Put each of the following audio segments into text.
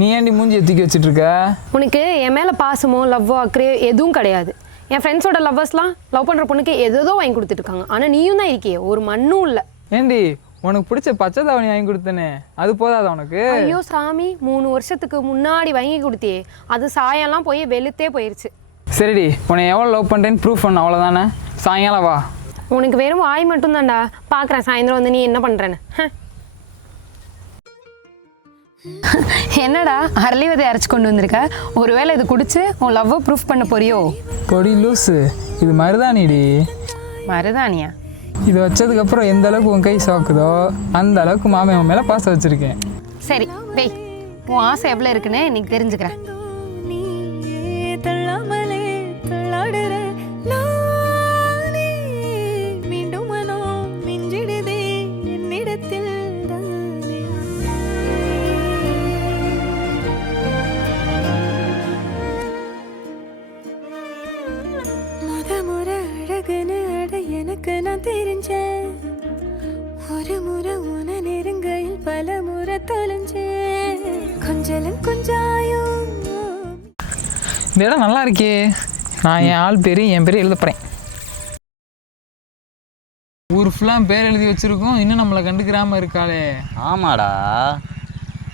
நீ ஏன்டி மூஞ்சி தூக்கி வச்சுட்டு இருக்க? உனக்கு என் மேலே பாசமோ லவ்வோ அக்கறையோ எதுவும் கிடையாது. என் ஃப்ரெண்ட்ஸோட லவ்வர்ஸ்லாம் லவ் பண்ணுற பொண்ணுக்கு எதோ வாங்கி கொடுத்துட்ருக்காங்க. ஆனால் நீயும் தான் இருக்கியே, ஒரு மண்ணும் இல்லை. ஏண்டி உனக்கு பிடிச்ச பச்சை தாவணி வாங்கி கொடுத்தனே, அது போதாதா உனக்கு? ஐயோ சாமி, 3 வருஷத்துக்கு முன்னாடி வாங்கி கொடுத்தியே, அது சாயம்லாம் போய் வெளுத்தே போயிடுச்சு. சரிடி, உன்னை எவ்வளோ லவ் பண்ணுறேன்னு ப்ரூஃப் பண்ண, அவ்வளோதானே. சாயங்காலம் வா. உனக்கு வெறும் வாய் மட்டும் தான்டா. பார்க்குறேன் சாயந்தரம் வந்து நீ என்ன பண்ணுறேன்னு. என்னடா அரளி விதை அரைச்சி கொண்டு வந்திருக்க? ஒருவேளை இது குடிச்சு உன் லவ்வை ப்ரூஃப் பண்ண போறியோ? கொடி லூஸு, இது மருதாணிடி. மருதாணியா? இது வச்சதுக்கப்புறம் எந்த அளவுக்கு உன் கை சாக்குதோ அந்த அளவுக்கு மாமே உன் மேலே பாசம் வச்சுருக்கேன். சரி வெய், உன் ஆசை எவ்வளோ இருக்குன்னு இன்னைக்கு தெரிஞ்சுக்கிறேன். எனக்கு நான் தெரிஞ்சேன், ஒரு முறை உன நெருங்கையில் பல முறை தொலைஞ்சேன். கொஞ்சம் கொஞ்சாயும் இந்த இடம் நல்லா இருக்கே. நான் என் ஆள் பேர் என் பேர் எழுத போகிறேன். ஊர் ஃபுல்லாக பேர் எழுதி வச்சுருக்கோம், இன்னும் நம்மளை கண்டுக்கிறாமல் இருக்காளே. ஆமாடா.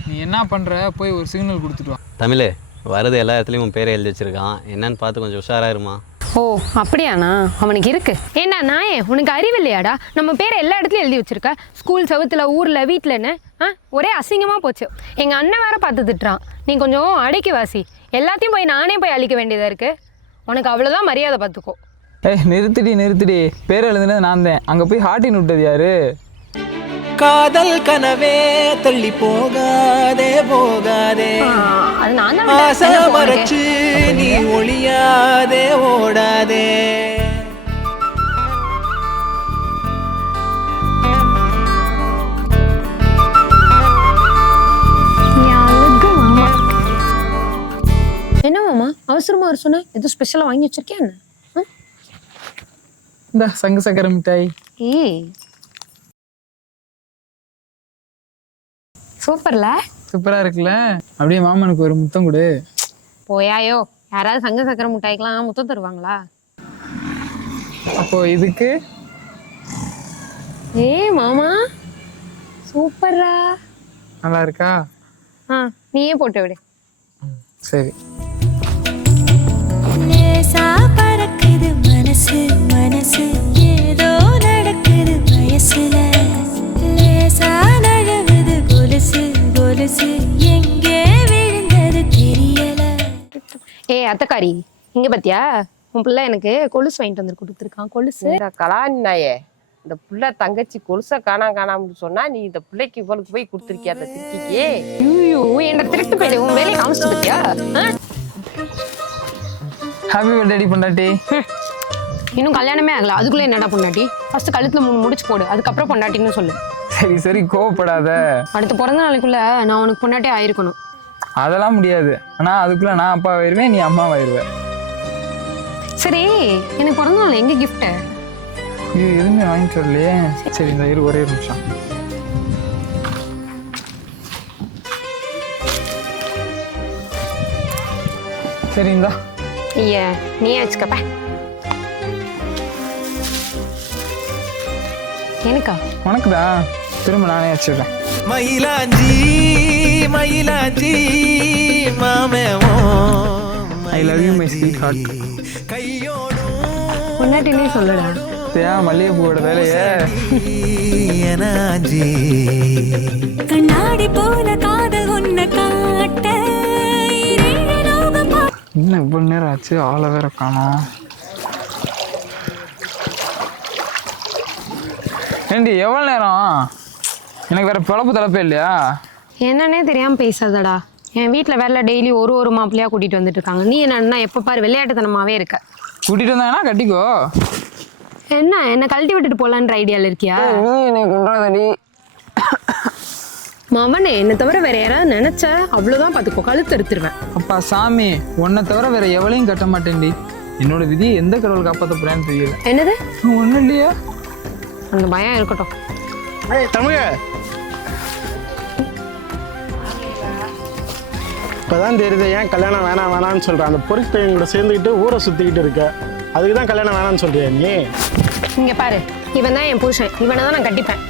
நீ என்ன பண்ணுற, போய் ஒரு சிக்னல் கொடுத்துட்டு வா. தமிழ் வருது, எல்லா இடத்துலையும் உன் பேரை எழுதி வச்சுருக்கான். என்னன்னு பார்த்து கொஞ்சம் உஷாராயிருமா. ஓ அப்படியாண்ணா, அவனுக்கு இருக்கு. ஏன்னா நாயே உனக்கு அறிவு இல்லையாடா? நம்ம பேரை எல்லா இடத்துலையும் எழுதி வச்சிருக்க. ஸ்கூல் செவத்துல, ஊரில், வீட்டில்னு ஒரே அசிங்கமாக போச்சு. எங்கள் அண்ணன் வேற பார்த்து திட்டுறான். நீ கொஞ்சம் அடக்கி வாசி. எல்லாத்தையும் போய் நானே போய் அழிக்க வேண்டியதாக இருக்குது. உனக்கு அவ்வளோதான் மரியாதை, பார்த்துக்கோ. நிறுத்திடி. பேர் எழுதுனது நான் தான். அங்கே போய் ஹார்ட்டின் விட்டது யாரு? காதல் கனவே தள்ளி போகாதே போகாதே, அது நான் ஆசை மறைச்சு நீ ஒளியாதே ஓடாதே. என்ன மாமா அவசரமா வர சொன்ன? எதுவும் ஸ்பெஷலா வாங்கி வச்சிருக்கேன்? இந்த சங்கு சக்கரை மிட்டாய். ஏய் சூப்பர்ல, சூப்பராக இருக்குல்ல? அப்படியே மாமனுக்கு ஒரு முத்தம் கொடு. போயாயோ, யாராவது சங்க சக்கரை மிட்டாய்க்கெல்லாம் முத்தம் தருவாங்களா? அப்போ இதுக்கு? ஏய் மாமா சூப்பர்ரா. நல்லா இருக்கா? நீயே போட்டு விடு. சரி. லேசா பறக்குது மனசு மனசு, ஏதோ நடக்குது வயசுல. லேசா நழுவுது கொலுசு கொலுசு, எங்கே விழுந்தது தெரியல. ஏய் அத்தக்காரி, இங்க பாத்தியா? உன் பிள்ளை எனக்கு கொலுசு வாங்கிட்டு வந்து கொடுத்துருக்கான். கொலுசு கலாணி நாயே, இந்த பிள்ளை தங்கச்சி கொலுசை காணாமனு சொன்னா நீ இந்த பிள்ளைக்கு இவளுக்கு போய் கொடுத்துருக்கியா? அந்த திருச்சிக்கு ஐயோ என்ன திருட்டு போயிடு. உன் வேலையை காமிச்சிட்டு பாத்தியா? ஹாப்பி பர்த்டே பொண்டாட்டி. இன்னும் கல்யாணமே ஆகல, அதுக்குள்ள என்னடா பொண்டாட்டி? ஃபர்ஸ்ட் கழுத்துல 3 முடிச்சு போடு, அதுக்கப்புறம் பொண்டாட்டின்னு சொல்லு. சரி கோவப்படாத. அடுத்த பிறந்த நாளைக்குள்ள நான் உனக்கு பொண்டாட்டி ஆயிருக்கணும். அதெல்லாம் முடியாது. ஆனா அதுக்குள்ள நான் அப்பா ஆயிடுவேன், நீ அம்மா ஆயிடுவேன். சரி எனக்கு பிறந்த நாள் எங்க கிஃப்ட்? இது எதுவுமே வாங்கிட்டு வரலையே. சரி இந்த இரு, ஒரே நிமிஷம். சரி இந்தா. ஐயா நீ வச்சுக்கப்ப. எனக்கா? உனக்குதான். திரும்ப நானே வச்சிடுறேன். மயிலாஞ்சி மயிலாஞ்சி மாமேவோ, I love you my sweetheart. கையோடும் பொண்டாட்டினே சொல்லுடா. மல்லிகைப்பூவோட வேலையே. கண்ணாடி போல காதல் உன்னை காட்ட, இன்னும் இவ்வளோ நேரம் ஆச்சு, ஆளை வேற காணோம். ஏண்டி எவ்வளோ நேரம்? எனக்கு வேற பிழப்பு தலைப்பே இல்லையா? என்னன்னே தெரியாம பேசாதடா. என் வீட்டில் வேலை டெய்லி ஒரு மாப்பிள்ளையா கூட்டிட்டு வந்துட்டு இருக்காங்க. நீ என்னன்னா எப்போ பாரு விளையாட்டுத்தனமாவே இருக்க. கூட்டிட்டு வந்தாங்கன்னா கட்டிக்கோ. என்ன கழட்டி விட்டுட்டு போலான்ற ஐடியால இருக்கியா? மவனே, என்னை தவிர வேற யாராவது நினைச்ச அவ்வளவுதான், பாத்துக்கோ கழுத்து எடுத்துருவேன். அப்பா சாமி, உன்னை தவிர வேற எவளையும் கட்ட மாட்டேன்டி. என்னோட விதியை எந்த கடவுள் காப்பாற்ற போறான்னு தெரியல. என்னது? ஒன்றும் இல்லையா? அந்த பயம் இருக்கட்டும். தமிழ இப்போதான் தெரியுது ஏன் கல்யாணம் வேணாம் வேணான்னு சொல்கிறேன். அந்த பொறுப்பு பையன் கூட சேர்ந்துக்கிட்டு ஊரை சுற்றிக்கிட்டு இருக்க, அதுக்கு தான் கல்யாணம் வேணான்னு சொல்றியா நீ? இங்க பாரு, இவன் தான் என் புருஷன், இவனை தான் நான் கட்டிப்பேன்.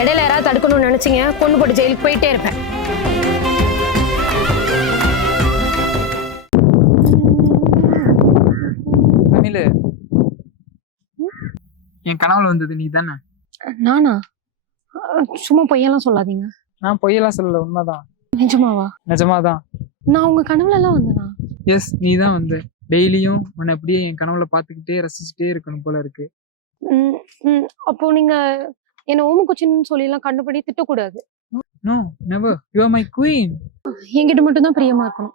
இடையில யாராவது தடுக்கணும்னு நினைச்சீங்க, கொண்டு போட்டு ஜெயிலுக்கு போயிட்டே இருப்பேன். அனிலு, என் கனவுல வந்தது நீ தானே? நானா? சும்மா பொய்யெல்லாம் சொல்லாதீங்க. நான் பொய்யெல்லாம் சொல்லல, உண்மைதான். நிஜமாவா? நிஜமாதான். நான் உங்க கனவுல எல்லாம் வந்தேனா? எஸ், நீ தான் வந்து டெய்லியும் உன்னை அப்படியே என் கனவுல பார்த்துக்கிட்டே ரசிச்சுட்டே இருக்கணும் போல இருக்கு. அப்போ நீங்க என்ன ஓமக்குச்சின்னு சொல்லி எல்லாம் கண்டுபடி திட்டக்கூடாது. No, never. You are my queen. என்கிட்ட மட்டும் தான் பிரியமா இருக்கணும்.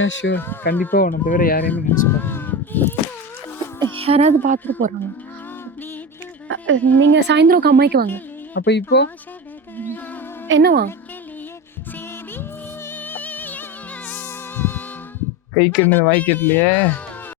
ஏன் ஷூர், கண்டிப்பா உன்னை தவிர யாரையுமே நினைச்சுப்பா. யாராவது பார்த்துட்டு போறாங்க. நீங்க சாயந்தரம் அம்மாய்க்கு வாங்க. அப்ப இப்போ என்னவா? கை கண்ணு வாய்க்கட்லையே.